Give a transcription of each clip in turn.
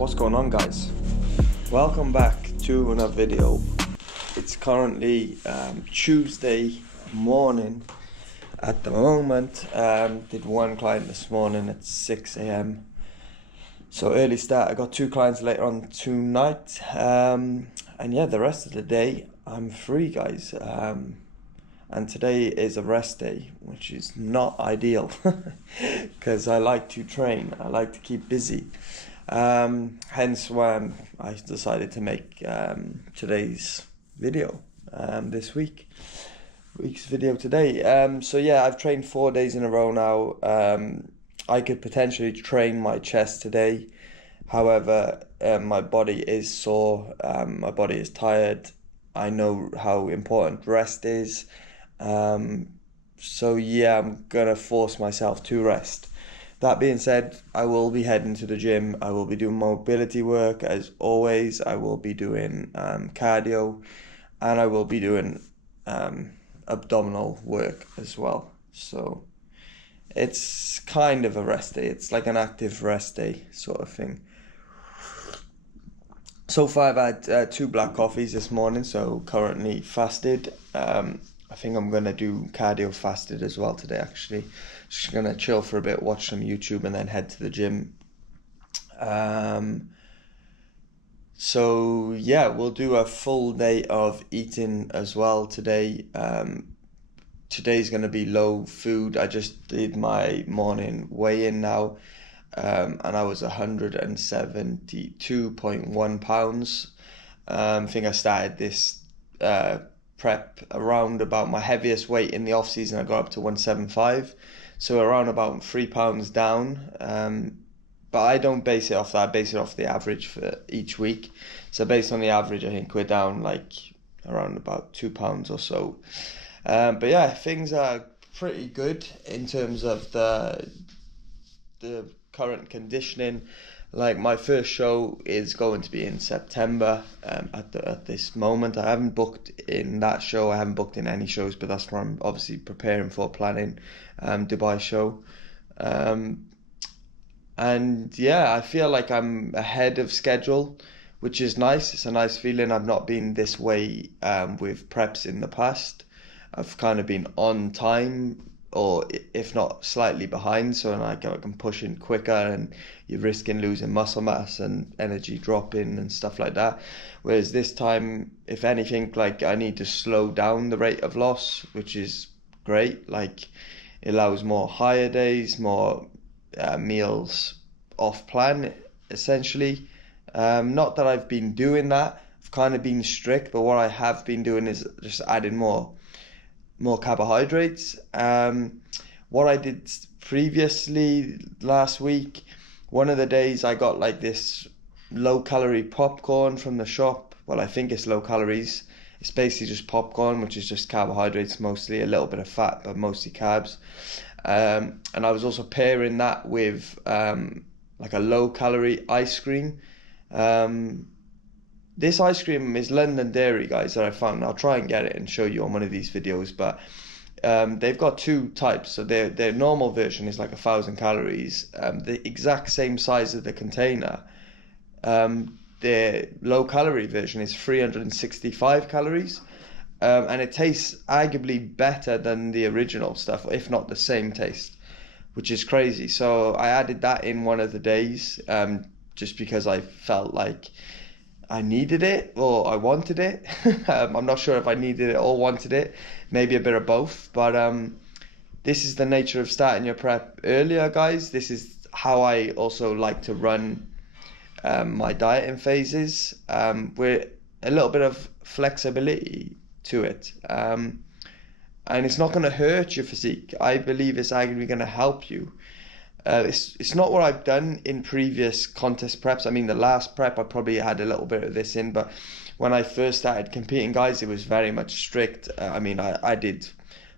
What's going on, guys? Welcome back to another video. It's currently Tuesday morning at the moment. Did one client this morning at 6 a.m. So early start. I got two clients later on tonight, and yeah, the rest of the day I'm free, guys. And today is a rest day, which is not ideal because I like to train. I like to keep busy. Hence why I decided to make today's video, this week's video today. So yeah, I've trained 4 days in a row now. I could potentially train my chest today. However, my body is sore, my body is tired. I know how important rest is. So yeah, I'm gonna force myself to rest. That being said, I will be heading to the gym. I will be doing mobility work as always. I will be doing cardio, and I will be doing abdominal work as well. So it's kind of a rest day. It's like an active rest day sort of thing. So far I've had 2 black coffees this morning, so currently fasted. I think I'm going to do cardio fasted as well today, actually. Just going to chill for a bit, watch some YouTube, and then head to the gym. So yeah, we'll do a full day of eating as well today. Today's going to be low food. I just did my morning weigh-in now, and I was 172.1 pounds. I think I started this prep around about my heaviest weight in the off season. I got up to 175, so around about 3 pounds down. But I don't base it off that. I base it off the average for each week. So based on the average, I think we're down like around about 2 pounds or so. But yeah, things are pretty good in terms of the current conditioning. Like, my first show is going to be in September. At this moment, I haven't booked in that show. I haven't booked in any shows, but that's what I'm obviously preparing for, planning Dubai show. And yeah, I feel like I'm ahead of schedule, which is nice. It's a nice feeling. I've not been this way with preps in the past. I've kind of been on time, or if not slightly behind, so like I can push in quicker, and you're risking losing muscle mass and energy dropping and stuff like that. Whereas this time, if anything, like I need to slow down the rate of loss, which is great. Like, it allows more higher days, more meals off plan, essentially. Not that I've been doing that. I've kind of been strict, but what I have been doing is just adding more carbohydrates. What I did previously last week, one of the days I got like this low calorie popcorn from the shop. Well, I think it's low calories. It's basically just popcorn, which is just carbohydrates, mostly a little bit of fat, but mostly carbs. And I was also pairing that with like a low calorie ice cream. This ice cream is London Dairy, guys, that I found. I'll try and get it and show you on one of these videos, but they've got 2 types. So their normal version is like 1,000 calories, the exact same size of the container. Their low calorie version is 365 calories, and it tastes arguably better than the original stuff, if not the same taste, which is crazy. So I added that in one of the days, just because I felt like I needed it or I wanted it. I'm not sure if I needed it or wanted it. Maybe a bit of both. But this is the nature of starting your prep earlier, guys. This is how I also like to run my dieting phases, with a little bit of flexibility to it. And it's not going to hurt your physique. I believe it's actually going to help you. It's not what I've done in previous contest preps. I mean, the last prep I probably had a little bit of this in, but when I first started competing, guys, it was very much strict. I mean, I did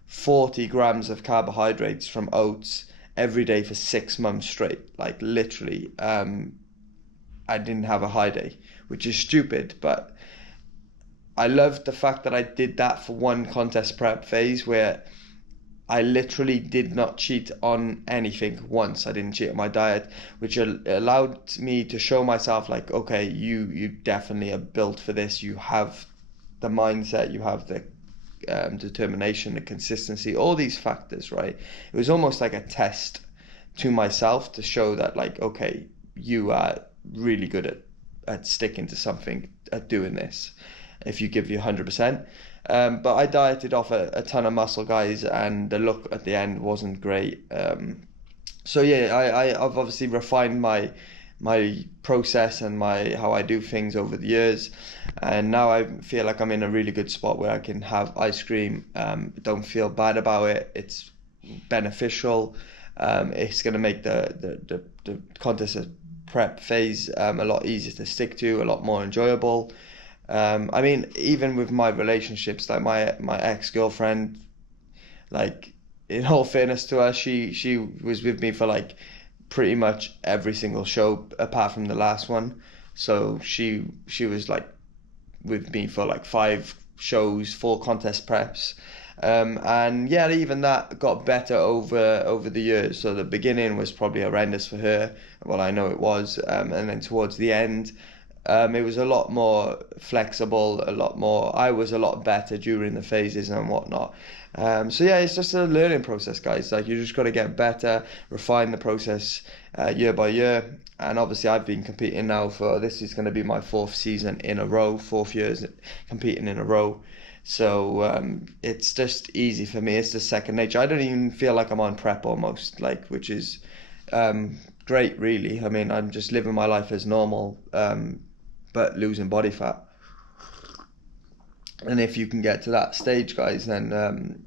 40 grams of carbohydrates from oats every day for 6 months straight. Like, literally, I didn't have a high day, which is stupid, but I loved the fact that I did that for one contest prep phase where I literally did not cheat on anything once. I didn't cheat on my diet, which allowed me to show myself like, okay, you definitely are built for this. You have the mindset, you have the determination, the consistency, all these factors, right? It was almost like a test to myself to show that, like, okay, you are really good at sticking to something, at doing this, if you give you 100%. But I dieted off a ton of muscle, guys, and the look at the end wasn't great. So yeah, I've obviously refined my process and my how I do things over the years, and now I feel like I'm in a really good spot where I can have ice cream. Don't feel bad about it. It's beneficial. It's going to make the contest prep phase a lot easier to stick to, a lot more enjoyable. I mean, even with my relationships, like my ex-girlfriend, like, in all fairness to her, she was with me for like pretty much every single show apart from the last one. So she was like with me for like 5 shows, 4 contest preps. And yeah, even that got better over the years. So the beginning was probably horrendous for her. Well, I know it was. And then towards the end, it was a lot more flexible, I was a lot better during the phases and whatnot. So yeah, it's just a learning process, guys. Like, you just got to get better, refine the process year by year. And obviously I've been competing now this is going to be my 4th season in a row, 4th years competing in a row. So it's just easy for me. It's just second nature. I don't even feel like I'm on prep almost, like, which is great, really. I mean, I'm just living my life as normal, but losing body fat. And if you can get to that stage, guys, then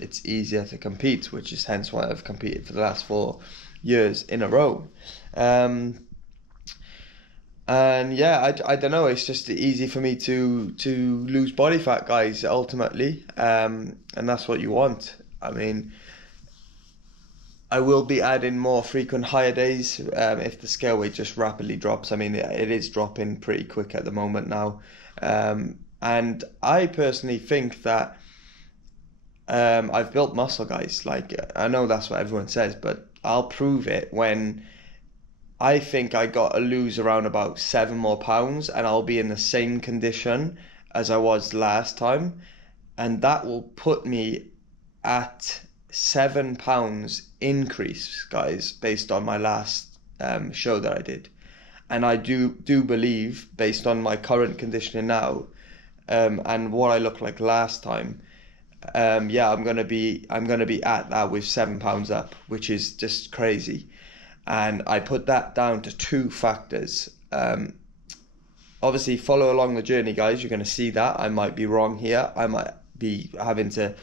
it's easier to compete, which is hence why I've competed for the last 4 years in a row. And yeah, I don't know, it's just easy for me to lose body fat, guys, ultimately. And that's what you want. I mean, I will be adding more frequent higher days if the scale weight just rapidly drops. I mean, it is dropping pretty quick at the moment now. And I personally think that I've built muscle, guys. Like, I know that's what everyone says, but I'll prove it when I think I got to lose around about 7 more pounds and I'll be in the same condition as I was last time. And that will put me at 7 pounds increase, guys, based on my last show that I did. And I do believe, based on my current conditioning now, and what I looked like last time, yeah, I'm gonna be at that with 7 pounds up, which is just crazy. And I put that down to 2 factors. Obviously, follow along the journey, guys. You're going to see that I might be wrong here. I might be having to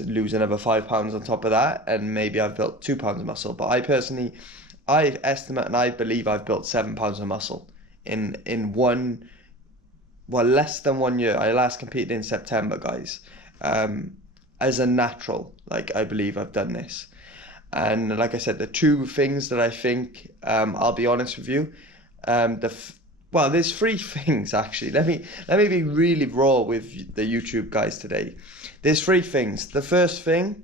lose another 5 pounds on top of that, and maybe I've built 2 pounds of muscle. But I estimate and I believe I've built 7 pounds of muscle in less than 1 year. I last competed in September, guys. As a natural, like, I believe I've done this. And like I said, the 2 things that I think, I'll be honest with you, there's 3 things actually. Let me be really raw with the YouTube guys today. There's 3 things. The first thing,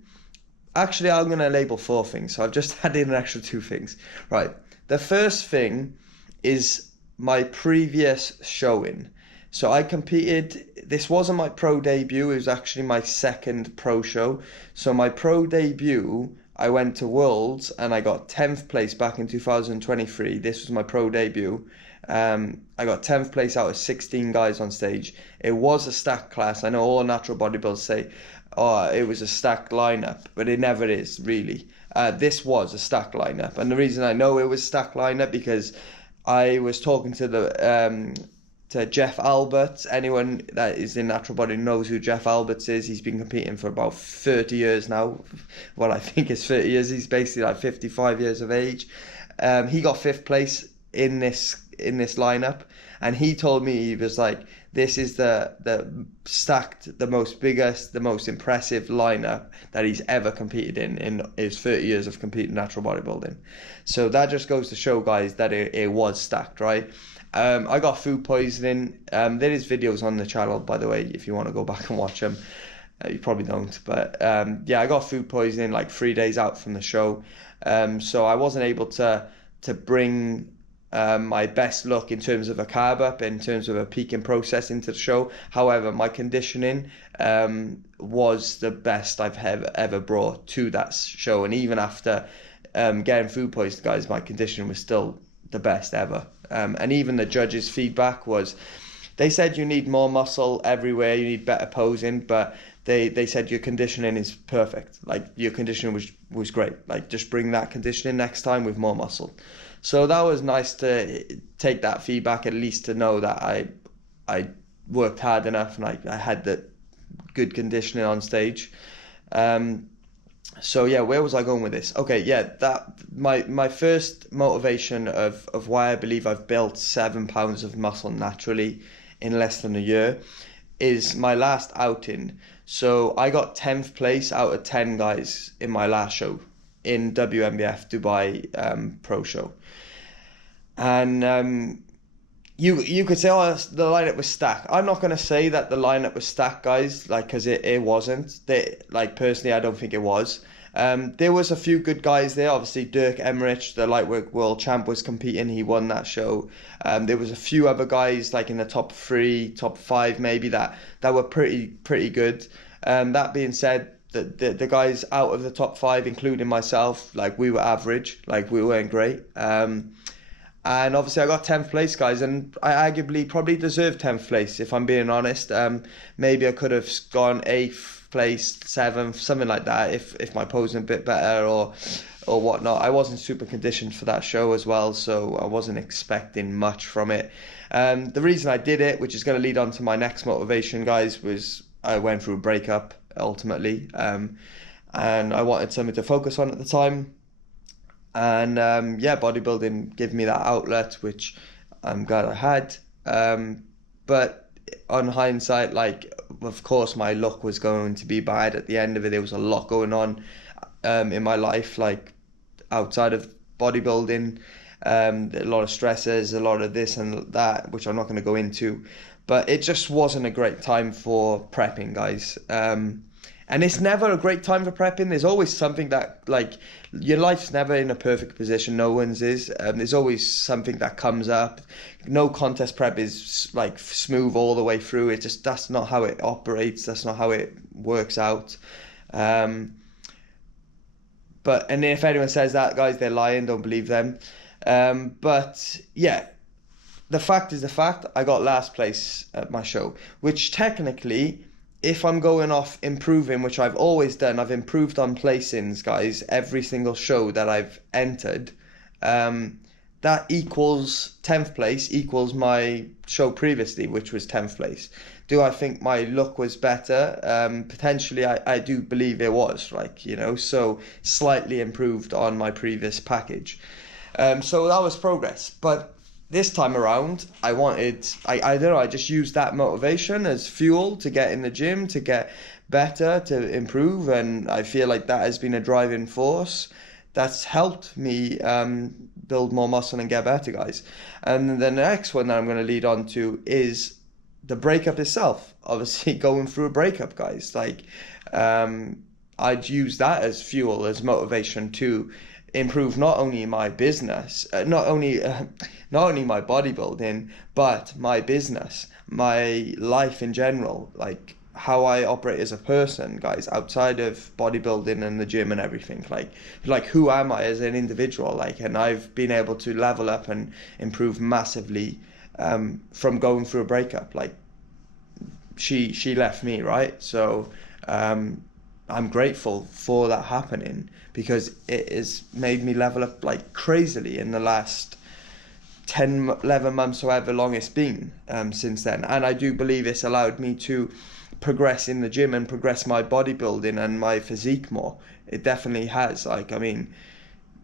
actually, I'm going to label 4 things. So I've just added an extra 2 things. Right. The first thing is my previous showing. So I competed, this wasn't my pro debut, it was actually my second pro show. So my pro debut, I went to Worlds and I got 10th place back in 2023. This was my pro debut. I got 10th place out of 16 guys on stage. It was a stacked class. I know all natural bodybuilders say, oh, it was a stacked lineup, but it never is, really. This was a stacked lineup. And the reason I know it was a stacked lineup because I was talking to Jeff Alberts. Anyone that is in natural body knows who Jeff Alberts is. He's been competing for about 30 years now. Well, I think it's 30 years. He's basically like 55 years of age. He got 5th place in this lineup, and he told me, he was like, this is the stacked, the most biggest, the most impressive lineup that he's ever competed in his 30 years of competing natural bodybuilding. So that just goes to show, guys, that it was stacked, right? I got food poisoning. There is videos on the channel, by the way, if you want to go back and watch them. You probably don't, but yeah, I got food poisoning like 3 days out from the show, so I wasn't able to bring my best look in terms of a carb up, in terms of a peaking process into the show. However, my conditioning was the best I've ever brought to that show, and even after getting food poisoning, guys, my conditioning was still the best ever. And even the judges' feedback was, they said you need more muscle everywhere, you need better posing, but they said your conditioning is perfect. Like, your conditioning was great. Like, just bring that conditioning next time with more muscle. So that was nice to take that feedback, at least to know that I worked hard enough and I had the good conditioning on stage. So yeah, where was I going with this? Okay, yeah, that my first motivation of why I believe I've built 7 pounds of muscle naturally in less than a year is my last outing. So I got 10th place out of 10 guys in my last show in WMBF Dubai Pro Show. And you could say, oh, the lineup was stacked. I'm not going to say that the lineup was stacked, guys, like, because it wasn't. Like, personally, I don't think it was. There was a few good guys there. Obviously, Dirk Emmerich, the lightweight world champ, was competing. He won that show. There was a few other guys, like in the top 3, top 5 maybe, that were pretty good. That being said, the guys out of the top 5, including myself, like, we were average. Like, we weren't great. And obviously I got 10th place, guys, and I arguably probably deserved 10th place, if I'm being honest. Maybe I could have gone 8th place, 7th, something like that, if my posing a bit better or whatnot. I wasn't super conditioned for that show as well, so I wasn't expecting much from it. The reason I did it, which is going to lead on to my next motivation, guys, was I went through a breakup, ultimately. And I wanted something to focus on at the time. And yeah, bodybuilding gave me that outlet, which I'm glad I had. But on hindsight, like, of course my luck was going to be bad at the end of it. There was a lot going on in my life, like, outside of bodybuilding, a lot of stresses, a lot of this and that, which I'm not going to go into. But it just wasn't a great time for prepping, guys. And it's never a great time for prepping. There's always something that, like, your life's never in a perfect position. No one's is. There's always something that comes up. No contest prep is, like, smooth all the way through. It just, that's not how it operates. That's not how it works out. And if anyone says that, guys, they're lying. Don't believe them. But yeah, the fact is the fact. I got last place at my show, which technically, if I'm going off improving, which I've always done, I've improved on placings, guys, every single show that I've entered. That equals 10th place, equals my show previously, which was 10th place. Do I think my look was better? Potentially, I do believe it was, like, you know, so slightly improved on my previous package. So that was progress. But this time around, I don't know, I just used that motivation as fuel to get in the gym, to get better, to improve, and I feel like that has been a driving force that's helped me build more muscle and get better, guys. And the next one that I'm going to lead on to is the breakup itself. Obviously, going through a breakup, guys. Like, I'd use that as fuel, as motivation to improve not only my business, not only my bodybuilding, but my business, my life in general, like how I operate as a person, guys, outside of bodybuilding and the gym and everything. Like who am I as an individual? Like, and I've been able to level up and improve massively from going through a breakup. Like, she left me, right? So I'm grateful for that happening, because it has made me level up like crazily in the last 10, 11 months, however long it's been since then. And I do believe it's allowed me to progress in the gym and progress my bodybuilding and my physique more. It definitely has. Like, I mean,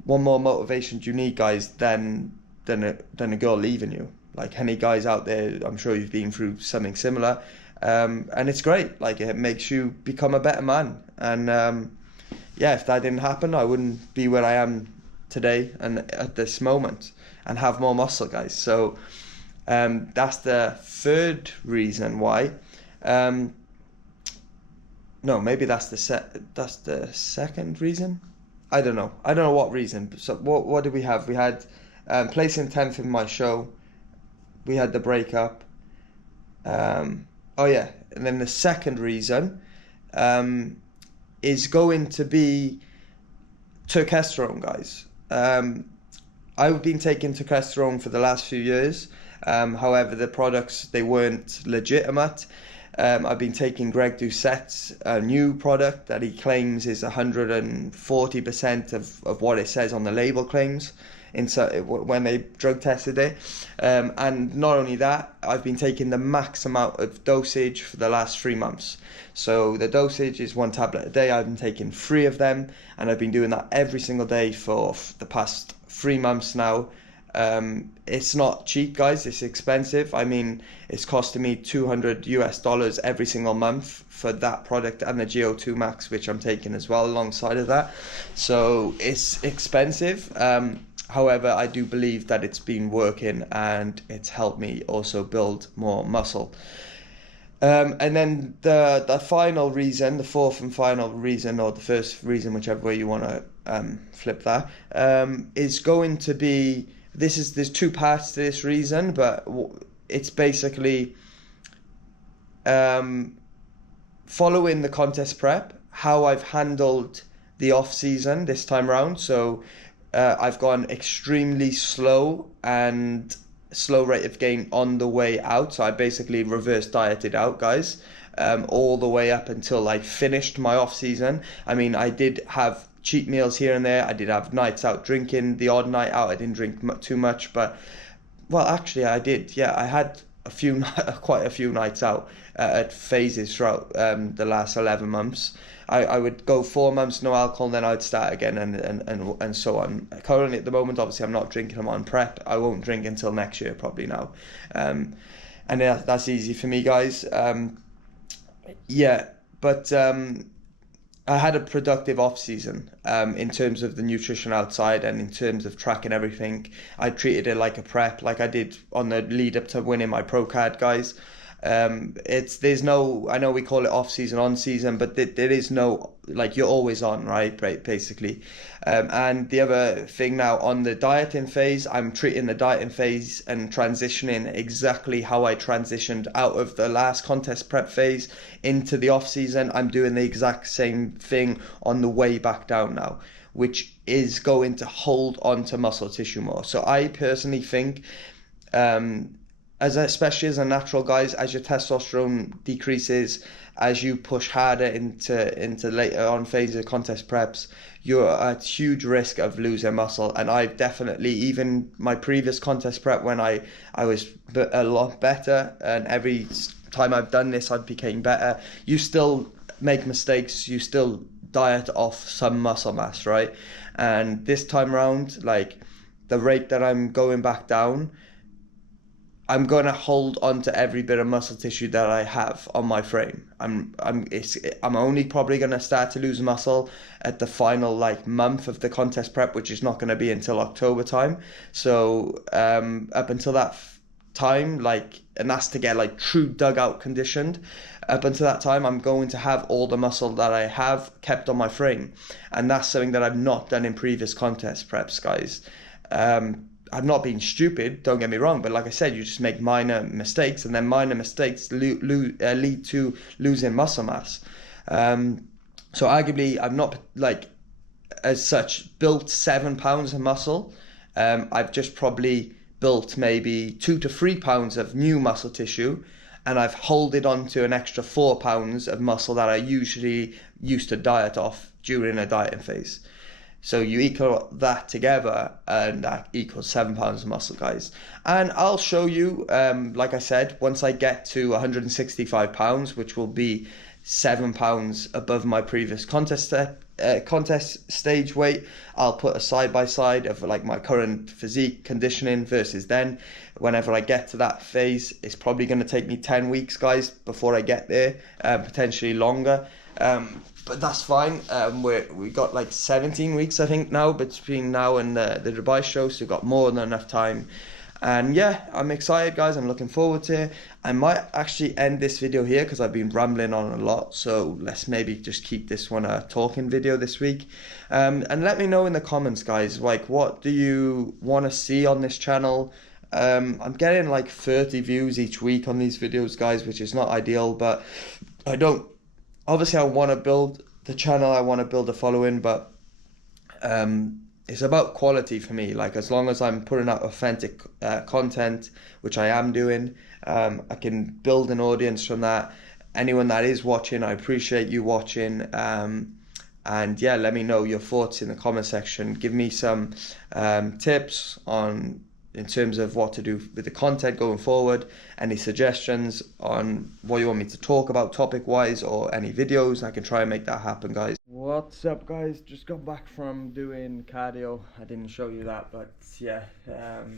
what more motivation do you need, guys, than a girl leaving you? Like, any guys out there, I'm sure you've been through something similar. And it's great. Like, it makes you become a better man. And yeah, if that didn't happen, I wouldn't be where I am today and at this moment, and have more muscle, guys. So that's the third reason why. No, maybe that's the second reason. I don't know. I don't know what reason. So what did we have? We had placing 10th in my show. We had the breakup. Oh yeah, and then the second reason is going to be testosterone, guys. I've been taking testosterone for the last few years. However, the products, they weren't legitimate. I've been taking Greg Doucette's new product that he claims is 140% of what it says on the label claims when they drug tested it. And not only that, I've been taking the max amount of dosage for the last 3 months. So the dosage is 1 tablet a day. I've been taking 3 of them, and I've been doing that every single day for the past 3 months now. It's not cheap, guys. It's expensive. I mean, it's costing me $200 every single month for that product and the GO2 Max, which I'm taking as well alongside of that. So it's expensive. However, I do believe that it's been working, and it's helped me also build more muscle. And then the final reason, the fourth and final reason, or the first reason, whichever way you want to flip that, is going to be, there's 2 parts to this reason, but it's basically following the contest prep, how I've handled the off season this time around. So I've gone extremely slow rate of gain on the way out. So I basically reverse dieted out, guys, all the way up until I finished my off season. I mean, I did have cheat meals here and there. I did have nights out drinking, the odd night out. I didn't drink too much, but well, actually I did. Yeah, I had quite a few nights out at phases throughout the last 11 months. I would go 4 months no alcohol, and then I'd start again, and so on. Currently at the moment, obviously I'm not drinking. I'm on prep. I won't drink until next year probably now, and that's easy for me, guys. Yeah, but I had a productive off season in terms of the nutrition outside, and in terms of tracking everything. I treated it like a prep, like I did on the lead up to winning my pro card, guys. There's no, I know we call it off season, on season, but there is no, like, you're always on, right, basically. And the other thing now, on the dieting phase, I'm treating the dieting phase and transitioning exactly how I transitioned out of the last contest prep phase into the off season. I'm doing the exact same thing on the way back down now, which is going to hold on to muscle tissue more. So I personally think, especially as a natural, guys, as your testosterone decreases, as you push harder into later on phases of contest preps, you're at huge risk of losing muscle. And I've definitely, even my previous contest prep, when I was a lot better, and every time I've done this, I've became better. You still make mistakes, you still diet off some muscle mass, right? And this time around, like, the rate that I'm going back down, I'm gonna hold on to every bit of muscle tissue that I have on my frame. I'm only probably gonna start to lose muscle at the final month of the contest prep, which is not gonna be until October time. So up until that time, and that's to get true dugout conditioned. Up until that time, I'm going to have all the muscle that I have kept on my frame, and that's something that I've not done in previous contest preps, guys. I've not been stupid, don't get me wrong, but like I said, you just make minor mistakes, and then minor mistakes lead to losing muscle mass. So arguably, I've not, as such, built 7 pounds of muscle. I've just probably built maybe 2 to 3 pounds of new muscle tissue, and I've holded on to an extra 4 pounds of muscle that I usually used to diet off during a dieting phase. So you equal that together, and that equals 7 pounds of muscle, guys. And I'll show you, like I said, once I get to 165 pounds, which will be 7 pounds above my previous contest stage weight, I'll put a side-by-side of my current physique conditioning versus then. Whenever I get to that phase, it's probably going to take me 10 weeks, guys, before I get there, potentially longer. But that's fine. We got 17 weeks, I think, now between now and the Dubai show, so we've got more than enough time. And yeah, I'm excited, guys. I'm looking forward to it. I might actually end this video here because I've been rambling on a lot. So let's maybe just keep this one a talking video this week. And let me know in the comments, guys, like, what do you want to see on this channel? I'm getting like 30 views each week on these videos, guys, which is not ideal, but obviously I want to build the channel, I want to build a following, but it's about quality for me. Like, as long as I'm putting out authentic content, which I am doing, I can build an audience from that. Anyone that is watching, I appreciate you watching. And yeah, let me know your thoughts in the comment section. Give me some tips in terms of what to do with the content going forward. Any suggestions on what you want me to talk about topic wise, or any videos. I can try and make that happen, guys. What's up, guys? Just got back from doing cardio. I didn't show you that, but yeah,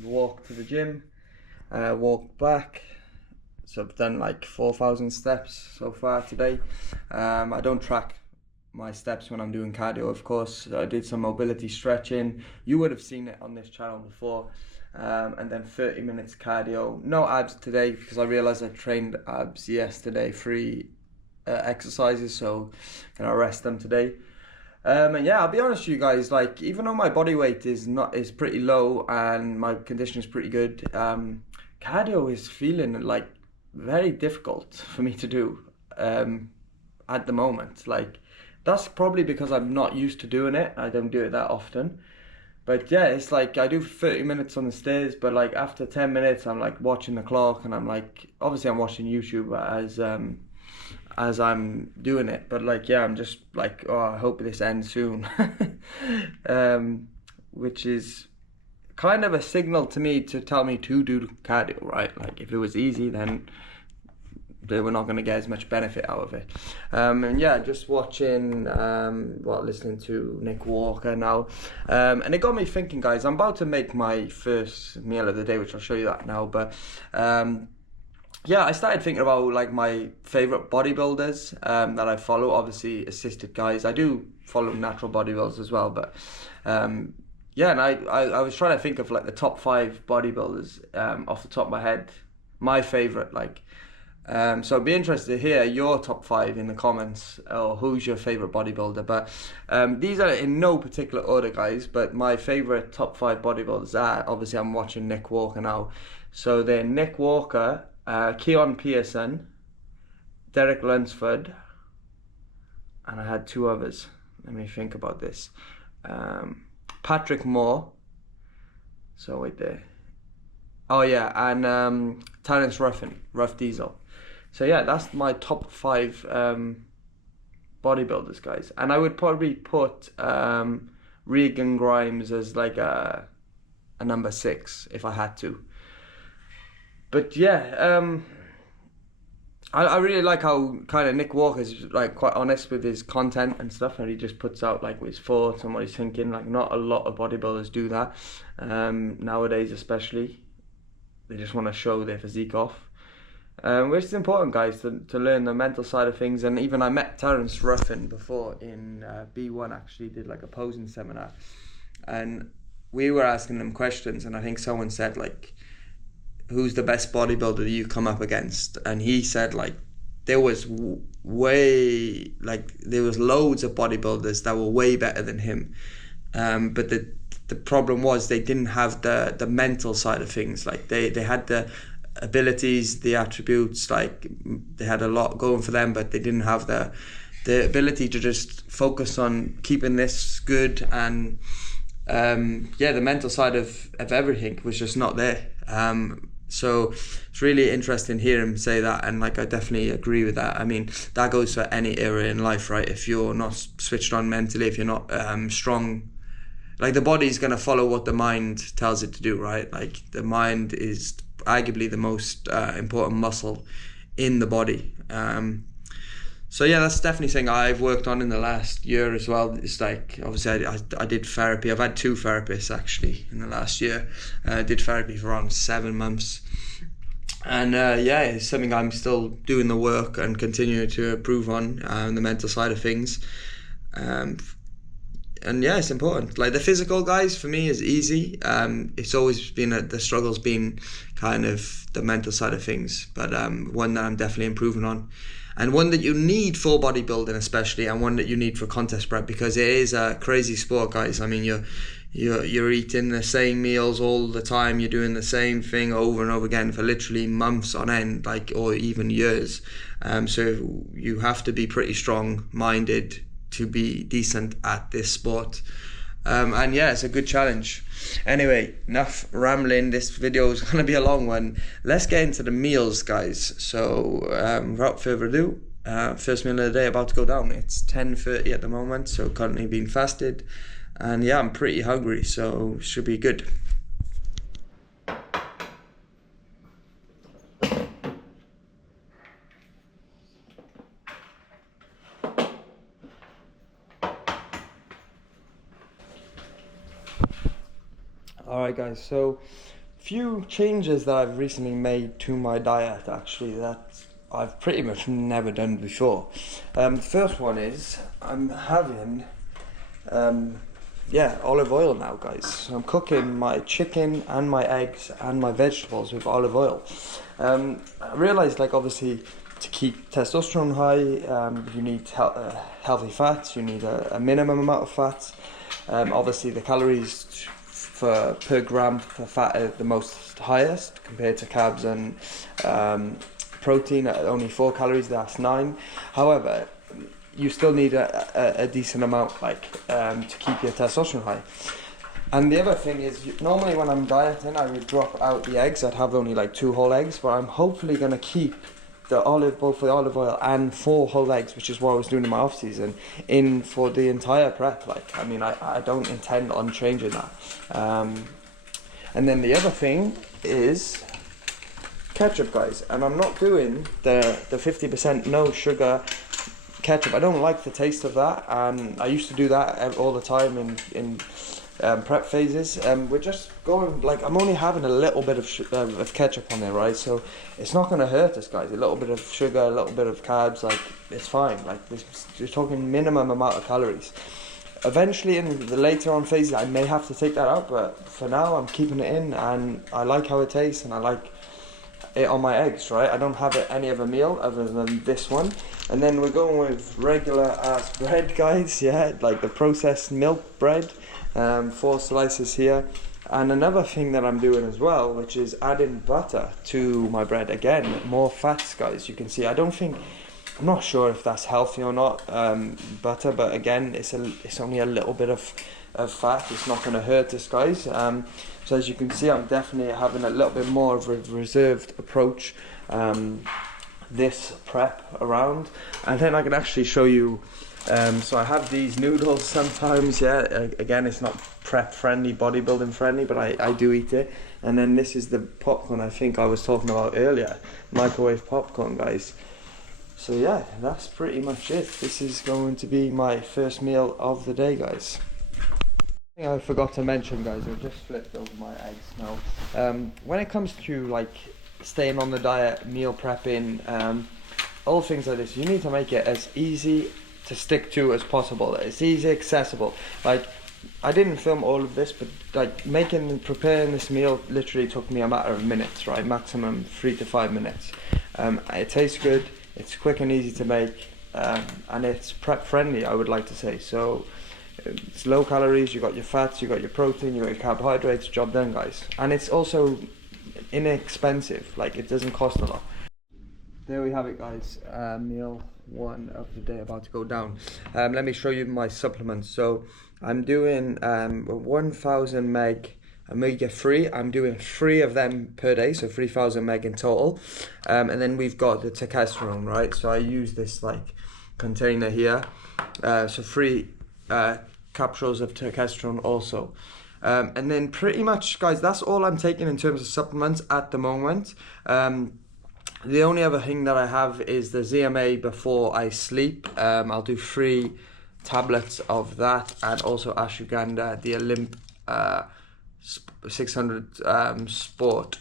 walked to the gym, walked back. So I've done like 4,000 steps so far today. I don't track my steps when I'm doing cardio, of course. I did some mobility stretching. You would have seen it on this channel before. And then 30 minutes cardio. No abs today because I realized I trained abs yesterday, 3 exercises, so gonna rest them today. And yeah, I'll be honest with you guys, like, even though my body weight is pretty low and my condition is pretty good, cardio is feeling like very difficult for me to do at the moment. Like, that's probably because I'm not used to doing it. I don't do it that often. But yeah, it's like I do 30 minutes on the stairs, but like after 10 minutes, I'm like watching the clock, and I'm like, obviously I'm watching YouTube as I'm doing it. But like, yeah, I'm just like, oh, I hope this ends soon. Which is kind of a signal to me to tell me to do cardio, right? Like, if it was easy, then they were not going to get as much benefit out of it. And yeah, just watching, listening to Nick Walker now. And it got me thinking, guys. I'm about to make my first meal of the day, which I'll show you that now. But yeah, I started thinking about like my favorite bodybuilders that I follow. Obviously, assisted guys. I do follow natural bodybuilders as well. But yeah, and I was trying to think of like the top 5 bodybuilders off the top of my head. My favorite, like. So I'd be interested to hear your top 5 in the comments, or who's your favourite bodybuilder. But these are in no particular order, guys, but my favourite top 5 bodybuilders are, obviously I'm watching Nick Walker now. So they're Nick Walker, Keon Pearson, Derek Lunsford, and I had 2 others. Let me think about this. Patrick Moore. So wait there. Oh yeah, and Terence Rough Diesel. So yeah, that's my top 5 bodybuilders, guys. And I would probably put Regan Grimes as like a number 6 if I had to. But yeah, I really like how kind of Nick Walker's like quite honest with his content and stuff, and he just puts out like his thoughts and what he's thinking. Like, not a lot of bodybuilders do that nowadays, especially. They just want to show their physique off. Which is important, guys, to learn the mental side of things. And even I met Terence Ruffin before in B1, actually did like a posing seminar, and we were asking them questions, and I think someone said like, who's the best bodybuilder you come up against? And he said like there was loads of bodybuilders that were way better than him, but the problem was they didn't have the mental side of things. Like, they had the abilities, the attributes, like they had a lot going for them, but they didn't have the ability to just focus on keeping this good. And yeah, the mental side of everything was just not there. So it's really interesting to hear him say that, and like I definitely agree with that. I mean, that goes for any area in life, right? If you're not switched on mentally, if you're not strong, like, the body's going to follow what the mind tells it to do, right? Like, the mind is arguably the most important muscle in the body. So yeah, that's definitely something I've worked on in the last year as well. It's like, obviously I did therapy. I've had 2 therapists actually in the last year. I did therapy for around 7 months. And yeah, it's something I'm still doing the work and continuing to improve on, the mental side of things. yeah, it's important. Like the physical, guys, for me is easy. It's always been the struggle's been kind of the mental side of things, but one that I'm definitely improving on, and one that you need for bodybuilding especially, and one that you need for contest prep, because it is a crazy sport, guys. I mean, you're eating the same meals all the time. You're doing the same thing over and over again for literally months on end, like, or even years. So you have to be pretty strong-minded to be decent at this sport. And yeah, it's a good challenge. Anyway, enough rambling. This video is going to be a long one. Let's get into the meals, guys. So without further ado, first meal of the day about to go down. It's 10:30 at the moment, so currently being fasted. And yeah, I'm pretty hungry, so should be good. Alright guys, so few changes that I've recently made to my diet, actually, that I've pretty much never done before. The first one is I'm having olive oil now, guys. So I'm cooking my chicken and my eggs and my vegetables with olive oil. I realized, like, obviously to keep testosterone high, you need healthy fats. You need a minimum amount of fats. Obviously the calories per gram for fat are the most highest compared to carbs and protein at only 4 calories. That's 9. However, you still need a decent amount, like, to keep your testosterone high. And the other thing is, normally when I'm dieting, I would drop out the eggs. I'd have only like 2 whole eggs, but I'm hopefully going to keep both the olive oil and 4 whole eggs, which is what I was doing in my off season, in for the entire prep. Like, I mean, I don't intend on changing that. And then the other thing is ketchup, guys. And I'm not doing the 50% no sugar ketchup. I don't like the taste of that, and I used to do that all the time in prep phases. We're just going, like, I'm only having a little bit of ketchup on there, right? So it's not going to hurt us, guys. A little bit of sugar, a little bit of carbs, like, it's fine. Like, you're talking minimum amount of calories. Eventually, in the later on phases, I may have to take that out, but for now, I'm keeping it in, and I like how it tastes, and I like it on my eggs, right? I don't have it any other meal other than this one. And then we're going with regular ass bread, guys. Yeah, like the processed milk bread. 4 slices here. And another thing that I'm doing as well, which is adding butter to my bread. Again, more fats, guys. You can see, I'm not sure if that's healthy or not, butter, but again, it's only a little bit of fat. It's not going to hurt us, guys. So as you can see, I'm definitely having a little bit more of a reserved approach this prep around. And then I can actually show you, so I have these noodles sometimes. Yeah, again, it's not prep friendly, bodybuilding friendly, but I do eat it. And then this is the popcorn I think I was talking about earlier, microwave popcorn, guys. So yeah, that's pretty much it. This is going to be my first meal of the day, guys. I forgot to mention, guys, I just flipped over my eggs now. When it comes to, like, staying on the diet, meal prepping, all things like this, you need to make it as easy to stick to as possible. It's easy, accessible. Like, I didn't film all of this, but like preparing this meal literally took me a matter of minutes, right? Maximum 3 to 5 minutes. It tastes good, it's quick and easy to make, and it's prep friendly, I would like to say. So it's low calories, you got your fats, you got your protein, you got your carbohydrates, job done, guys. And it's also inexpensive, like, it doesn't cost a lot. There we have it, guys. Meal 1 of the day about to go down. Let me show you my supplements. So I'm doing 1000 meg omega-3. I'm doing 3 of them per day, so 3000 meg in total. And then we've got the testosterone, right? So I use this, like, container here. So 3 capsules of testosterone also. And then pretty much, guys, that's all I'm taking in terms of supplements at the moment. The only other thing that I have is the ZMA before I sleep. I'll do 3 tablets of that, and also ashwagandha, the Olymp 600 sport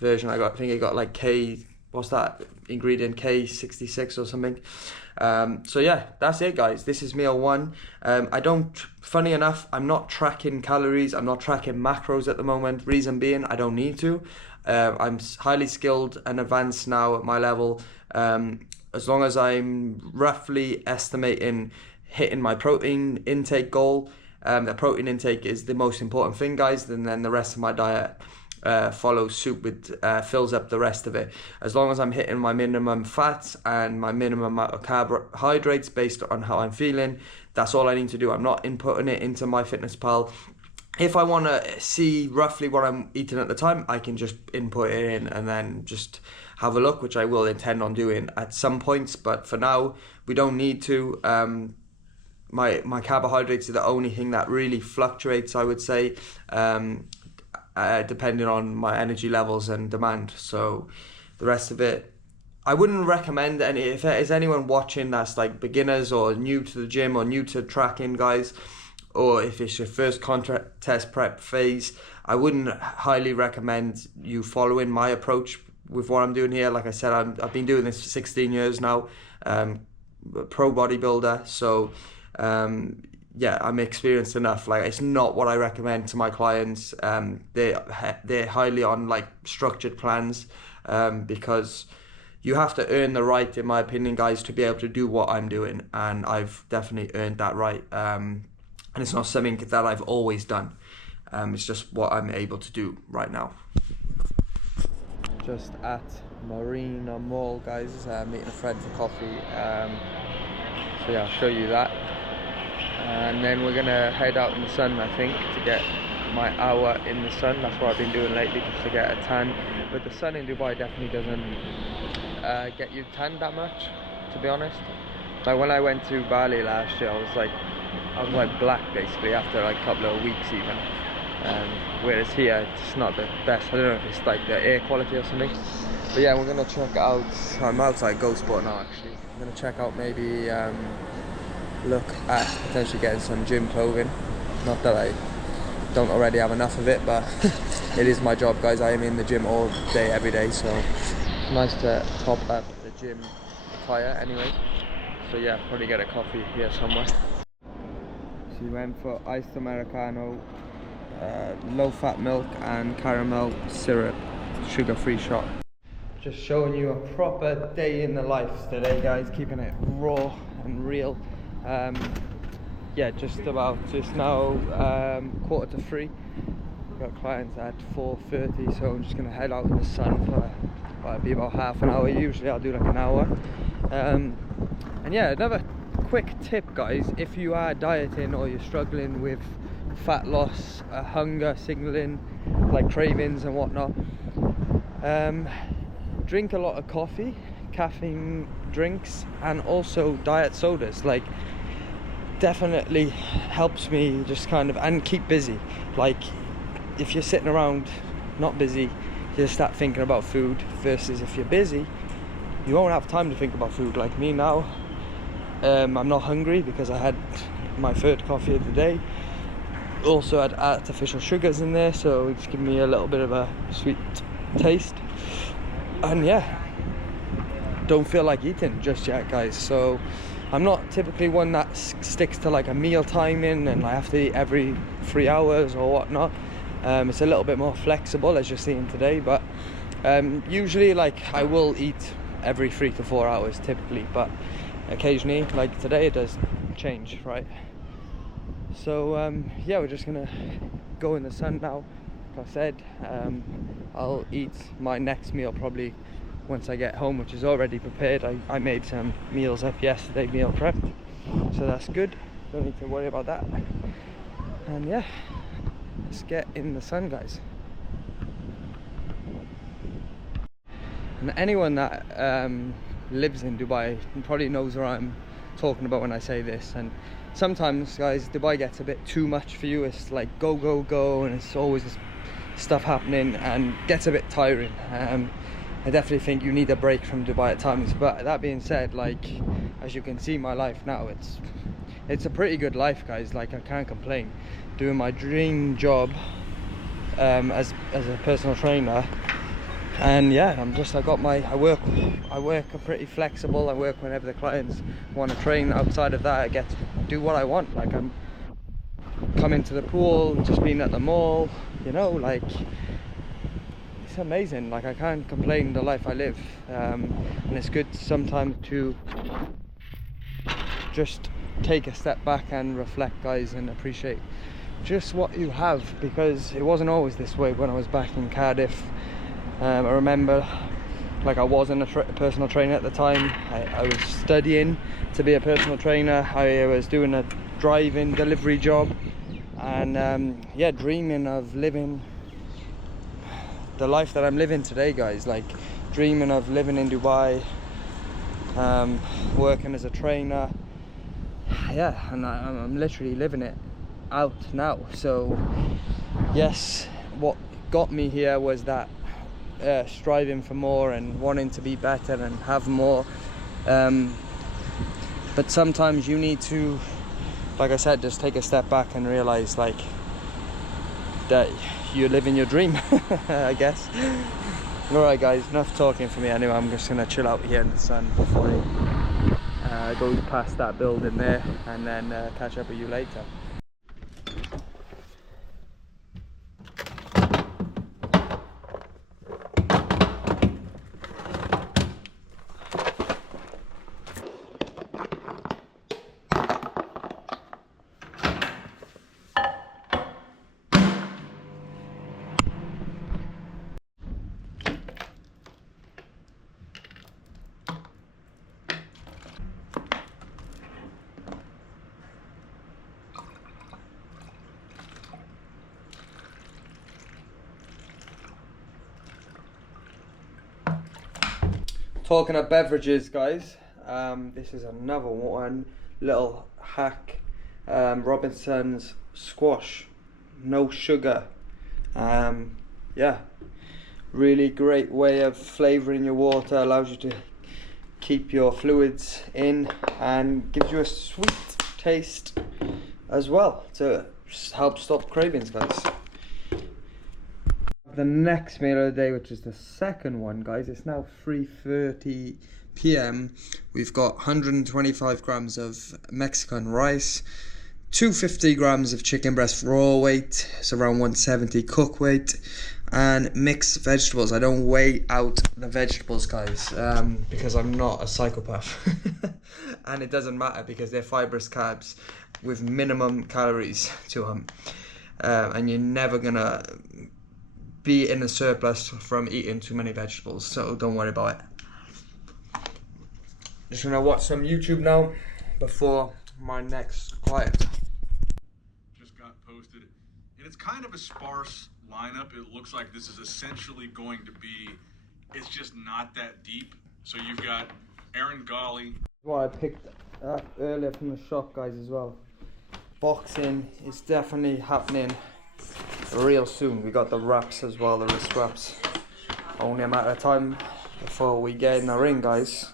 version. I think it got like K what's that ingredient, K66 or something. So yeah, that's it guys. This is meal one. Funny enough, I'm not tracking calories, I'm not tracking macros at the moment. Reason being, I don't need to. I'm highly skilled and advanced now at my level. As long as I'm roughly estimating hitting my protein intake goal, the protein intake is the most important thing guys, and then the rest of my diet follows suit with fills up the rest of it. As long as I'm hitting my minimum fats and my minimum amount of carbohydrates based on how I'm feeling, that's all I need to do. I'm not inputting it into MyFitnessPal. If I want to see roughly what I'm eating at the time, I can just input it in and then just have a look, which I will intend on doing at some points, but for now we don't need to. My carbohydrates are the only thing that really fluctuates, I would say, depending on my energy levels and demand. So the rest of it, I wouldn't recommend any. If there is anyone watching that's like beginners or new to the gym or new to tracking guys, or if it's your first contest prep phase, I wouldn't highly recommend you following my approach with what I'm doing here. Like I said, I've been doing this for 16 years now, pro bodybuilder, so yeah, I'm experienced enough. Like, it's not what I recommend to my clients. They're highly on like structured plans, because you have to earn the right, in my opinion, guys, to be able to do what I'm doing, and I've definitely earned that right. And it's not something that I've always done. It's just what I'm able to do right now. Just at Marina Mall, guys, meeting a friend for coffee. So yeah, I'll show you that. And then we're gonna head out in the sun, I think, to get my hour in the sun. That's what I've been doing lately, just to get a tan. But the sun in Dubai definitely doesn't get you tan that much, to be honest. Like when I went to Bali last year, I was like black basically after like a couple of weeks even. Whereas here, it's not the best. I don't know if it's like the air quality or something. But yeah, we're gonna check out. I'm outside Go Sport now actually. I'm gonna check out maybe look at potentially getting some gym clothing. Not that I don't already have enough of it, but it is my job, guys. I am in the gym all day, every day, so nice to top up the gym attire anyway. So yeah, probably get a coffee here somewhere. So we went for iced Americano, low-fat milk and caramel syrup, sugar-free shot. Just showing you a proper day in the life today, guys, keeping it raw and real. Yeah, just now 2:45. Got clients at 4:30, so I'm just gonna head out in the sun for it'll be about half an hour. Usually I'll do like an hour. And yeah, another quick tip, guys, if you are dieting or you're struggling with fat loss, hunger signaling, like cravings and whatnot, drink a lot of coffee, caffeine drinks, and also diet sodas. Like, definitely helps me just kind of, and keep busy. Like, if you're sitting around not busy, you start thinking about food, versus if you're busy, you won't have time to think about food. Like me now, I'm not hungry because I had my third coffee of the day. Also had artificial sugars in there, so it's giving me a little bit of a sweet taste. And yeah, don't feel like eating just yet, guys. So I'm not typically one that sticks to like a meal timing and I have to eat every 3 hours or whatnot. It's a little bit more flexible, as you're seeing today, but usually like I will eat every 3 to 4 hours typically, but occasionally, like today, it does change, right? So yeah, we're just gonna go in the sun now. Like I said, I'll eat my next meal probably once I get home, which is already prepared. I made some meals up yesterday, meal prepped, so that's good. Don't need to worry about that. And yeah, let's get in the sun, guys. And anyone that lives in Dubai probably knows what I'm talking about when I say this. And sometimes, guys, Dubai gets a bit too much for you. It's like go, go, go, and it's always stuff happening and gets a bit tiring. I definitely think you need a break from Dubai at times. But that being said, like, as you can see, my life now, it's a pretty good life, guys. Like, I can't complain. Doing my dream job as a personal trainer, And yeah, I work pretty flexible. I work whenever the clients want to train. Outside of that, I get to do what I want. Like, I'm coming to the pool, just being at the mall, you know, like, it's amazing. Like, I can't complain the life I live. And it's good sometimes to just take a step back and reflect, guys, and appreciate just what you have, because it wasn't always this way when I was back in Cardiff. I remember, like, I wasn't a personal trainer at the time. I was studying to be a personal trainer. I was doing a driving delivery job, and yeah, dreaming of living the life that I'm living today, guys. Like, dreaming of living in Dubai, working as a trainer. Yeah, and I'm literally living it out now. So yes, what got me here was that striving for more and wanting to be better and have more, but sometimes you need to, like I said, just take a step back and realize, like, that you're living your dream. I guess. Alright, guys, enough talking for me anyway. I'm just gonna chill out here in the sun before I go past that building there, and then catch up with you later. Talking of beverages, guys, this is another one little hack. Robinson's squash, no sugar. Yeah, really great way of flavoring your water, allows you to keep your fluids in and gives you a sweet taste as well to help stop cravings, guys. The next meal of the day, which is the second one, guys, it's now 3:30 p.m. We've got 125 grams of Mexican rice, 250 grams of chicken breast raw weight, it's around 170 cook weight, and mixed vegetables. I don't weigh out the vegetables, guys, because I'm not a psychopath. And it doesn't matter because they're fibrous carbs with minimum calories to them, and you're never gonna be in a surplus from eating too many vegetables, so don't worry about it. Just gonna watch some YouTube now before my next client. Just got posted, and it's kind of a sparse lineup. It looks like this is essentially going to be, it's just not that deep. So you've got Aaron Golly. What I picked up earlier from the shop, guys, as well. Boxing is definitely happening real soon. We got the wraps as well, the wrist wraps. Only a matter of time before we get in the ring, guys.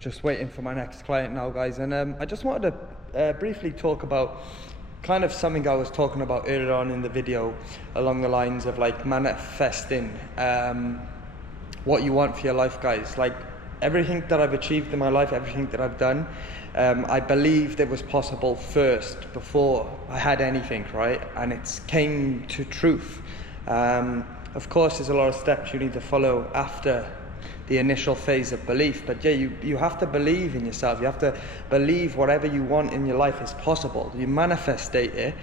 Just waiting for my next client now, guys, and I just wanted to briefly talk about kind of something I was talking about earlier on in the video, along the lines of like manifesting what you want for your life, guys. Like, everything that I've achieved in my life, everything that I've done, I believed it was possible first before I had anything, right? And it came to truth. of course, there's a lot of steps you need to follow after the initial phase of belief, but yeah, you have to believe in yourself. You have to believe whatever you want in your life is possible. You manifest it,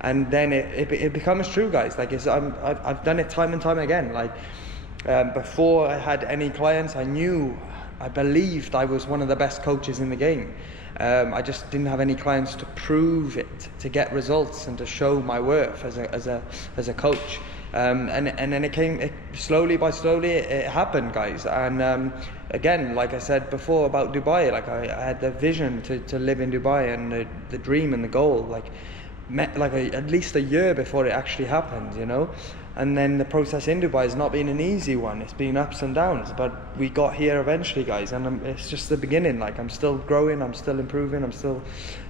and then it becomes true, guys. Like I've done it time and time again. Like before I had any clients, I believed I was one of the best coaches in the game. I just didn't have any clients to prove it, to get results and to show my worth as a coach. And then it slowly it happened, guys. And again, like I said before about Dubai, like I had the vision to live in Dubai, and the dream and the goal, at least a year before it actually happened, you know. And then the process in Dubai has not been an easy one. It's been ups and downs, but we got here eventually, guys. And it's just the beginning. Like, I'm still growing, I'm still improving, I'm still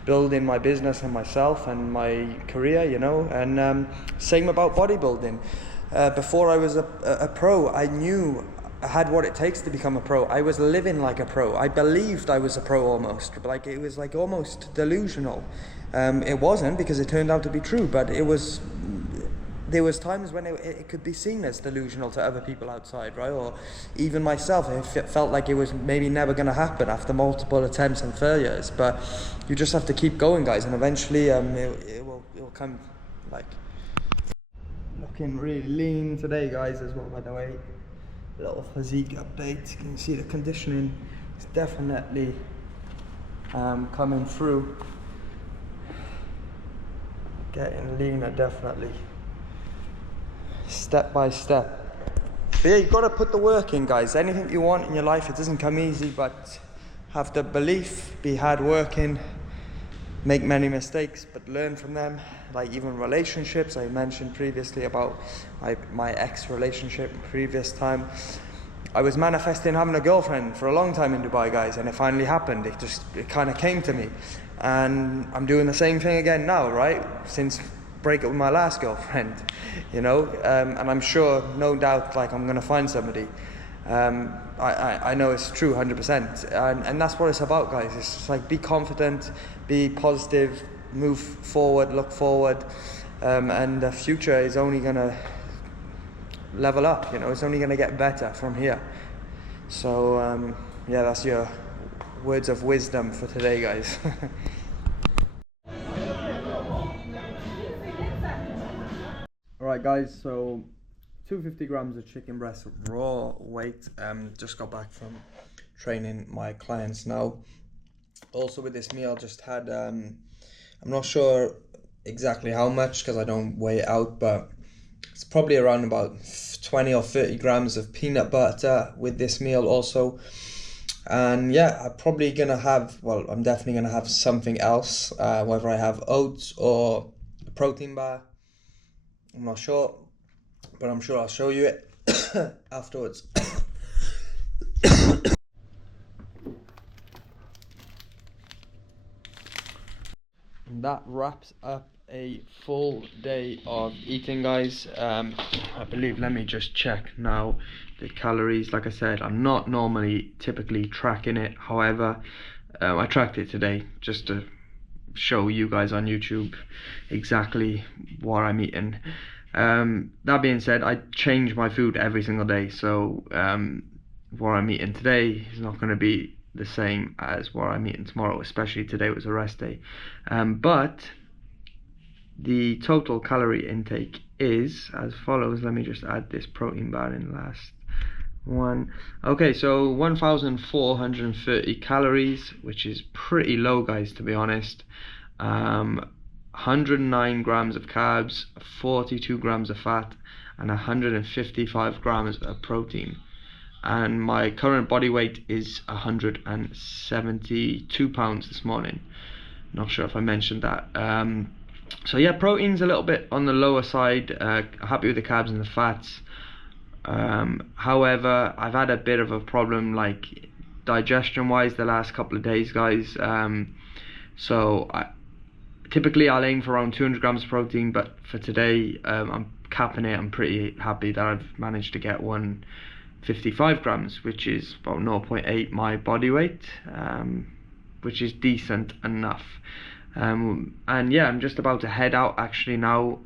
building my business and myself and my career, you know. And same about bodybuilding. Before I was a pro, I knew I had what it takes to become a pro. I was living like a pro. I believed I was a pro almost, but like it was like almost delusional. It wasn't, because it turned out to be true, but it was. There was times when it could be seen as delusional to other people outside, right? Or even myself, it felt like it was maybe never going to happen after multiple attempts and failures. But you just have to keep going, guys, and eventually it will come. Like, looking really lean today, guys, as well, by the way. Little physique update. You can see the conditioning is definitely coming through. Getting leaner, definitely. Step by step. But yeah, you've got to put the work in, guys. Anything you want in your life, it doesn't come easy, but have the belief, be hard working, make many mistakes, but learn from them. Like even relationships, I mentioned previously about my ex-relationship previous time. I was manifesting having a girlfriend for a long time in Dubai, guys, and it finally happened. It kind of came to me. And I'm doing the same thing again now, right? Since breakup with my last girlfriend, you know, and I'm sure, no doubt, like I'm gonna find somebody. I know it's true, 100%, and that's what it's about, guys. It's just like, be confident, be positive, move forward, look forward, and the future is only gonna level up. You know, it's only gonna get better from here. So yeah, that's your words of wisdom for today, guys. Alright, guys, so 250 grams of chicken breast raw weight. Just got back from training my clients now. Also with this meal, just had I'm not sure exactly how much because I don't weigh it out, but it's probably around about 20 or 30 grams of peanut butter with this meal also. And yeah, I'm probably gonna have, well, I'm definitely gonna have something else, whether I have oats or a protein bar. I'm not sure, but I'm sure I'll show you it afterwards. And that wraps up a full day of eating, guys. I believe, let me just check now the calories. Like I said, I'm not typically tracking it. However, I tracked it today just to show you guys on YouTube exactly what I'm eating. That being said, I change my food every single day, so what I'm eating today is not going to be the same as what I'm eating tomorrow, especially today was a rest day. But the total calorie intake is as follows. Let me just add this protein bar in last one. Okay, so 1,430 calories, which is pretty low, guys, to be honest. 109 grams of carbs, 42 grams of fat, and 155 grams of protein. And my current body weight is 172 pounds this morning. Not sure if I mentioned that. So yeah, protein's a little bit on the lower side. Happy with the carbs and the fats. However, I've had a bit of a problem, like digestion wise, the last couple of days, guys. So typically I'll aim for around 200 grams of protein, but for today I'm capping it. I'm pretty happy that I've managed to get 155 grams, which is about 0.8 my body weight, which is decent enough. And yeah, I'm just about to head out actually now.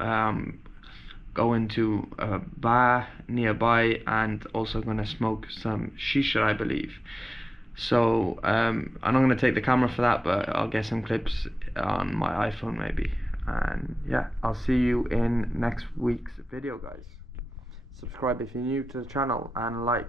going to a bar nearby and also going to smoke some shisha, I believe. So I'm not going to take the camera for that, but I'll get some clips on my iPhone maybe. And yeah, I'll see you in next week's video, guys. Subscribe if you're new to the channel and like.